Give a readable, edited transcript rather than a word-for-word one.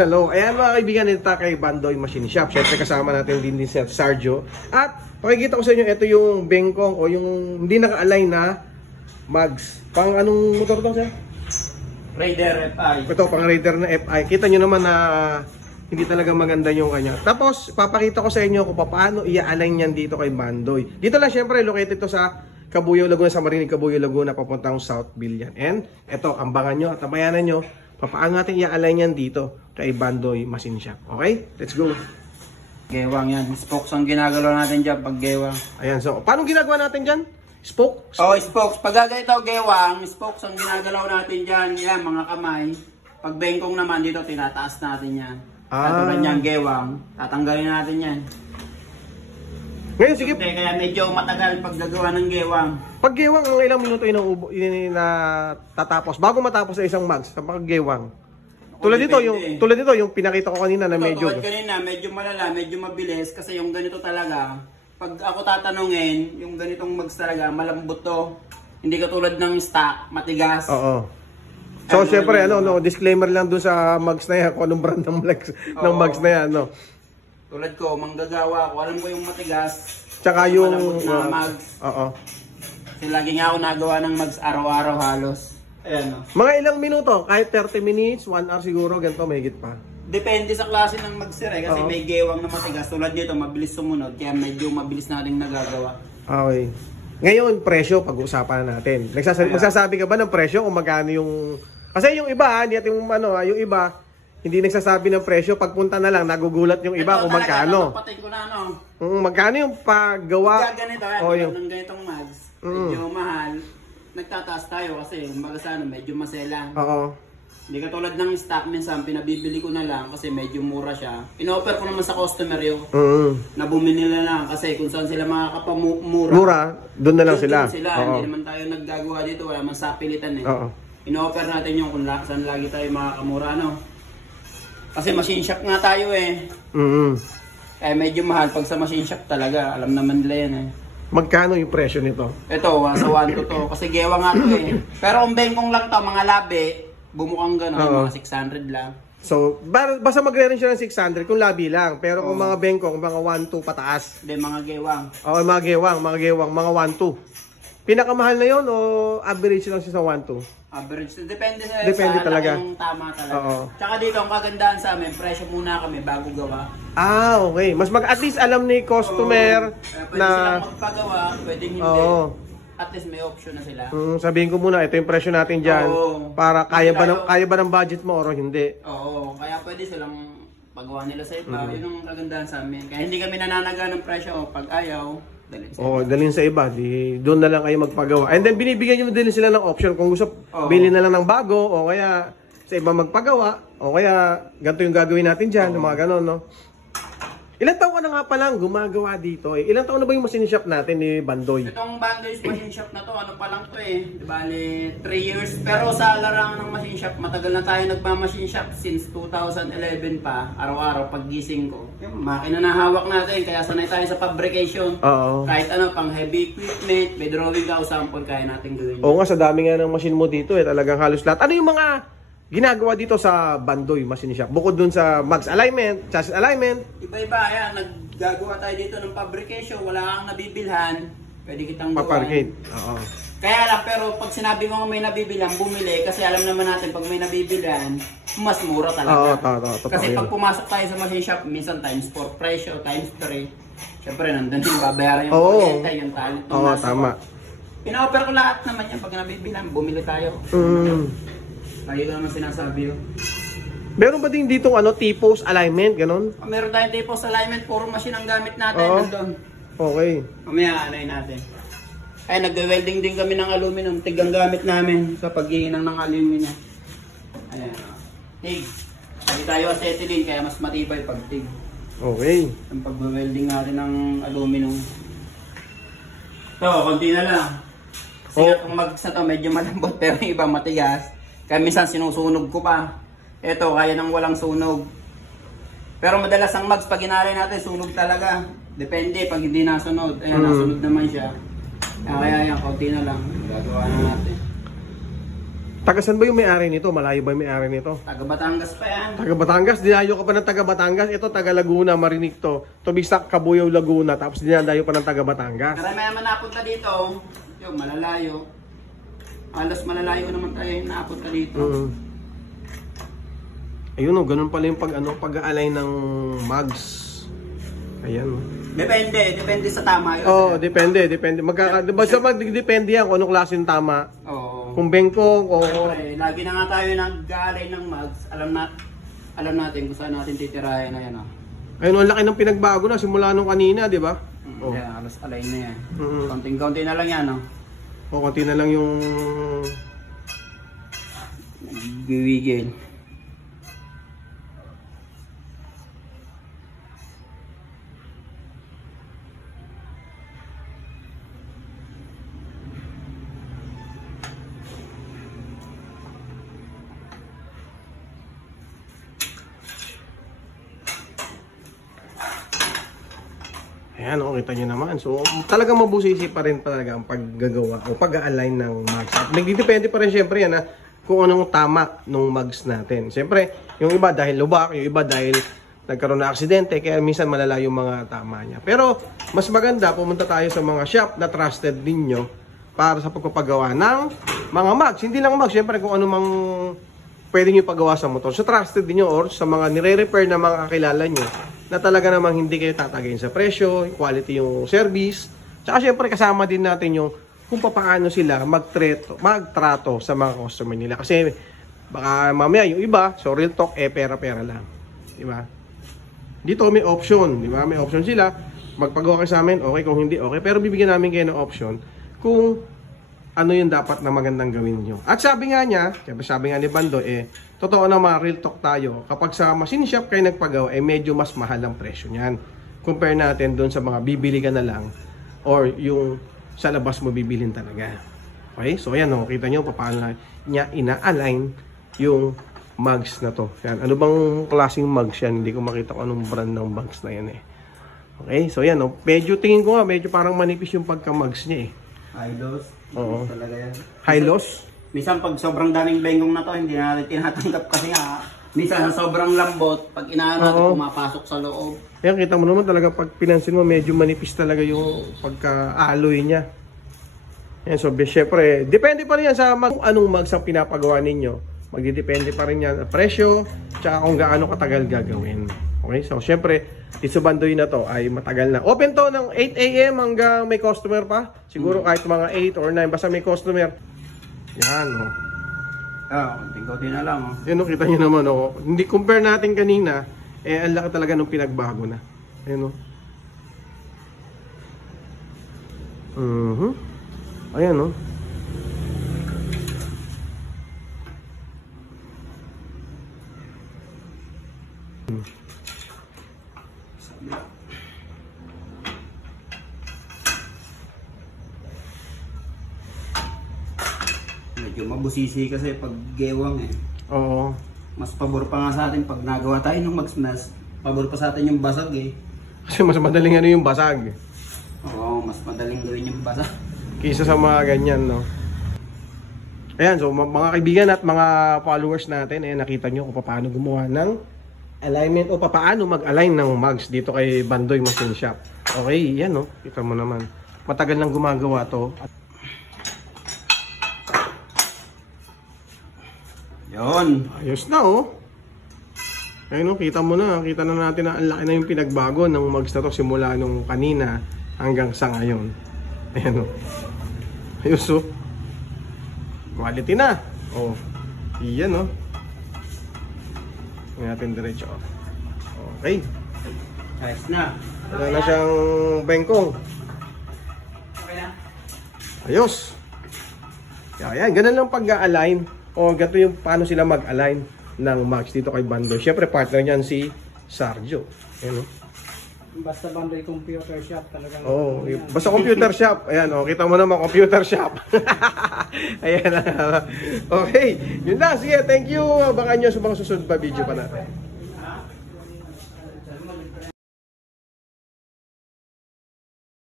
Hello. Ayan mga kaibigan, ito kay Bandoy Machine Shop. Siyempre kasama natin din si Sergio. At pakikita ko sa inyo, ito yung bengkong o yung hindi naka-align na mags. Pang anong motor to, sir? Raider FI. Ito, pang Raider na FI. Kita nyo naman na hindi talaga maganda yung kanya. Tapos, papakita ko sa inyo kung paano i-align yan dito kay Bandoy. Dito lang siyempre, located ito sa Cabuyao, Laguna, sa Marinig, Cabuyao, Laguna, papuntang South Bilyan. And ito, ambangan nyo at tabayanan nyo paano natin i-align yan dito kay Bandoy Machine Shop. Okay? Let's go. Gewang yan. Spokes ang ginagalaw natin dyan pag gewang. Ayan, so paano ginagawa natin dyan? Spoke? Oh, spokes. Pag gaganito gewang, spokes ang ginagalaw natin dyan. Yan, mga kamay. Pag bengkong naman dito, tinataas natin yan. Katulad niyang gewang, tatanggalin natin yan. Ngayon, sige. Kaya medyo matagal pag gagawa ng gewang. Pag gewang, ang ilang minuto tatapos bago matapos sa isang mags sa pag-gewang. Tulad dito yung pinakita ko kanina na medyo. Tulad kanina, medyo malala, medyo mabilis kasi yung ganito talaga. Pag ako tatanungin, yung ganitong mags talaga, malambot to. Hindi katulad ng stock, matigas. Oo. So, syempre, disclaimer lang dun sa mags na yan, kung anong brand ng mags na yan, no? Tulad ko, manggagawa ako, alam ko yung matigas. Tsaka yung mags. Oo. Kasi lagi nga ako nagawa ng mags araw-araw halos. Ayan, no? Mga ilang minuto, kahit 30 minutes, 1 hour siguro, ganito, may higit pa. Depende sa klase ng mags sir, kasi may gewang na matigas. Tulad dito, mabilis sumunod, kaya medyo mabilis natin nagagawa. Okay. Ngayon, presyo, pag-uusapan natin. Magsasabi ka ba ng presyo kung magkano yung... Kasi yung iba, yung iba, hindi nagsasabi ng presyo. Pagpunta na lang, nagugulat yung iba kung magkano. Ko na, magkano yung paggawa? Ganito, ng ganitong mags. Medyo mahal. Nagtataas tayo kasi yung magasano, medyo masela. Oo. Hindi katulad ng stock, minsan pinabibili ko na lang kasi medyo mura siya. In-offer ko naman sa customer yung na bumili na lang kasi kung saan sila makakapamura. Mura, doon na lang sila. Hindi naman tayo naggagawa dito, wala man sa pilitan eh. In-offer natin yung kung saan lagi tayo makakamura, Kasi machine shop nga tayo eh. Kaya medyo mahal pag sa machine shop talaga. Alam naman nila yan eh. Magkano yung presyo nito? Ito, sa 1 to to. Kasi gewa nga to eh. Pero kung bengkong lang to, mga labi, bumukang gano'n, mga 600 lang. So, basta magre-rin siya ng 600 kung labi lang. Pero kung mga bengkong, mga 1-2 pataas. Hindi, mga gewang. Oo, mga gewang, mga 1-2. Pinakamahal na yon o average lang siya sa 1-2? Average. Depende talaga. Yung tama talaga. Tsaka dito, ang kagandahan sa amin, presyo muna kami bago gawa. Okay. At least alam ni customer pwede silang magpagawa, pwede hindi. At least may option na sila. Sabihin ko muna, ito yung presyo natin dyan. Para kaya ba ng budget mo o hindi? Oo, kaya pwede silang pagawa nila sa iba. Yun ang kagandahan sa amin. Kaya hindi kami nananaga ng presyo pag ayaw. Dalhin sa iba. Doon na lang kayo magpagawa. And then binibigyan nyo din sila ng option. Kung gusto, bilhin na lang ng bago o kaya sa iba magpagawa o kaya ganito yung gagawin natin dyan. Mga ganon, no? Ilang taon ka na nga palang gumagawa dito eh? Ilang taon na ba yung machine shop natin ni Bandoy? Itong Bandoy's machine shop na to, ano pa lang to eh. Bali, 3 years. Pero sa larangan ng machine shop, matagal na tayo nagma-machine shop since 2011 pa. Araw-araw paggising ko. Yung makina na hawak natin, kaya sanay tayo sa fabrication. Kahit ano, pang heavy equipment, may drawing ka o sample, kaya natin gawin. Oo nga, sa dami nga ng machine mo dito eh. Talagang halos lahat. Ano yung mga ginagawa dito sa Bandoy Machine Shop? Bukod dun sa mags alignment, chassis alignment. Iba-iba, ayan. Naggagawa tayo dito ng fabrication. Wala kang nabibilhan. Pwede kitang paparkate. Kaya lang, pero pag sinabi mo may nabibilhan, bumili. Kasi alam naman natin, pag may nabibilhan, mas mura talaga. Kasi pag pumasok tayo sa machine shop, minsan times 4 presyo, times 3. Siyempre, nandun yung babayaran yung kuryente, yung talent. Tama. Pina-offer ko lahat naman yan. Pag nabibilhan, bumili tayo. Lagi ko naman sinasabi yun. Meron ba din ditong T-post alignment, ganon? Meron tayong T-post alignment, puro machine ang gamit natin. Nandun. Okay. Mamaya ano'y natin. Ay, nag-welding din kami ng aluminum. Tig ang gamit namin sa paghihinang ng aluminum. Ayan. Tig. Hindi tayo acetylene, kaya mas matibay pag tig. Okay. Ang pag-welding natin ng aluminum. Ito, konti na lang. Kasi kung mags na to, medyo malambot, pero yung iba matigas. Kaya minsan sinusunog ko pa. Ito, kaya nang walang sunog. Pero madalas ang mags, pag inalay natin, sunog talaga. Depende, pag hindi nasunod. Ayan, nasunod naman siya. Kaya yan, kaunti na lang. Gagawa na natin. Tagasan ba yung may-ari nito? Malayo ba yung may-ari nito? Taga Batangas pa yan. Taga Batangas, dinayo ka pa ng taga Batangas. Ito taga Laguna, marinig to. Tubigsak, Kabuyaw, Laguna. Tapos dinadayo pa ng taga Batangas. Karamihan napunta dito, yung malalayo. Alas malalayo naman tayo napunta dito. Ayun o, ganun pala yung pag-aalay ng mags. Ayan o. Depende sa tama yun. Depende. Basta depende yan kung anong klaseng tama. Kung bengkong o... Lagi na nga tayo nag-aalay ng mags. Alam natin kung saan natin titirahin na yan. Ayun, ang laki ng pinagbago na simula nung kanina, di ba? Yan, alas alay na yan. Konting-konti na lang yan, konti na lang yung... Nagbiwigil. Ayan, kita nyo naman. So, talagang mabusisi pa rin talaga ang paggagawa o pag-align ng mags. Nagdidepende pa rin syempre yan kung anong tama ng mags natin. Syempre, yung iba dahil lubak, yung iba dahil nagkaroon na aksidente, kaya minsan malala yung mga tama niya. Pero, mas maganda, pumunta tayo sa mga shop na trusted ninyo para sa pagpapagawa ng mga mags. Hindi lang mags, syempre kung ano mang pwede nyo pagawa sa motor. So, trusted niyo or sa mga nire-repair na mga kakilala nyo na talaga namang hindi kayo tatagayin sa presyo, quality yung service. Tsaka syempre kasama din natin yung kung paano sila magtrato sa mga customer nila. Kasi baka mamaya yung iba, so real talk, pera-pera lang. Diba? Dito may option, diba? May option sila. Magpagawa kayo sa amin, okay. Kung hindi, okay. Pero bibigyan namin kayo ng option kung ano yung dapat na magandang gawin nyo. At sabi nga niya, sabi nga ni Bando, totoo na mga real talk tayo, kapag sa machine shop kayo nagpagawa, medyo mas mahal ang presyo niyan. Compare natin doon sa mga bibili ka na lang or yung sa labas mo bibilin talaga. Okay? So ayan, kita nyo paano niya ina-align yung mugs na to. Yan. Ano bang klaseng mugs yan? Hindi ko makita kung anong brand ng mugs na yan Okay? So yan, medyo tingin ko nga, medyo parang manipis yung pagka-mugs niya High-loss. Oo. Talaga yan. High-loss? Minsan pag sobrang daming bengong na to, hindi na natin tinatanggap kasi nga. Minsan sobrang lambot, pag inaano natin pumapasok sa loob. Kaya kita mo naman talaga pag pinansin mo, medyo manipis talaga yung pagka-alloy niya. Yan, so syempre, depende pa rin yan sa kung anong mags ang pinapagawa ninyo. Magdidepende pa rin yan sa presyo, tsaka kung gaano katagal gagawin. Okay, so syempre, dito Bandoy na to ay matagal na. Open to ng 8 AM hanggang may customer pa. Siguro kahit mga 8 or 9, basta may customer. Yan, konting-konti na lang. Yan, kita nyo naman, Hindi compare natin kanina, ang laki talaga nung pinagbago na. Ayan, Ayan, Medyo mabusisi kasi pag gewang Oo. Mas pabor pa nga sa atin pag nagawa tayo ng mags, pabor pa sa atin yung basag Kasi mas madaling yung basag. Oo, mas madaling gawin yung basag. Kisa sa mga ganyan, Ayan, so mga kaibigan at mga followers natin, nakita nyo kung paano gumawa ng alignment o paano mag-align ng mugs dito kay Bandoy Machine Shop. Okay, yan, kita mo naman. Matagal nang gumagawa to. Yon. Ayos na, Ayun, kita mo na. Kita na natin na ang laki na yung pinagbago ng mugs na to simula nung kanina hanggang sa ngayon. Ayan, Ayos, Quality na. Iyan, Tingnan natin diretso, Okay. Ayos na. Wala na siyang bengkong. Okay na. Ayos. Ayan, ganun lang pag-align. O gato yung paano sila mag-align ng mugs dito kay Bandoy. Siyempre partner niyan si Sarjo. Ayan, Basta Bandoy computer shop talagang. Basta computer shop. Ayan, kita mo naman computer shop. Ayan. Okay, yun lang. Sige, thank you. Abangan nyo sa mga susunod pa video pa natin.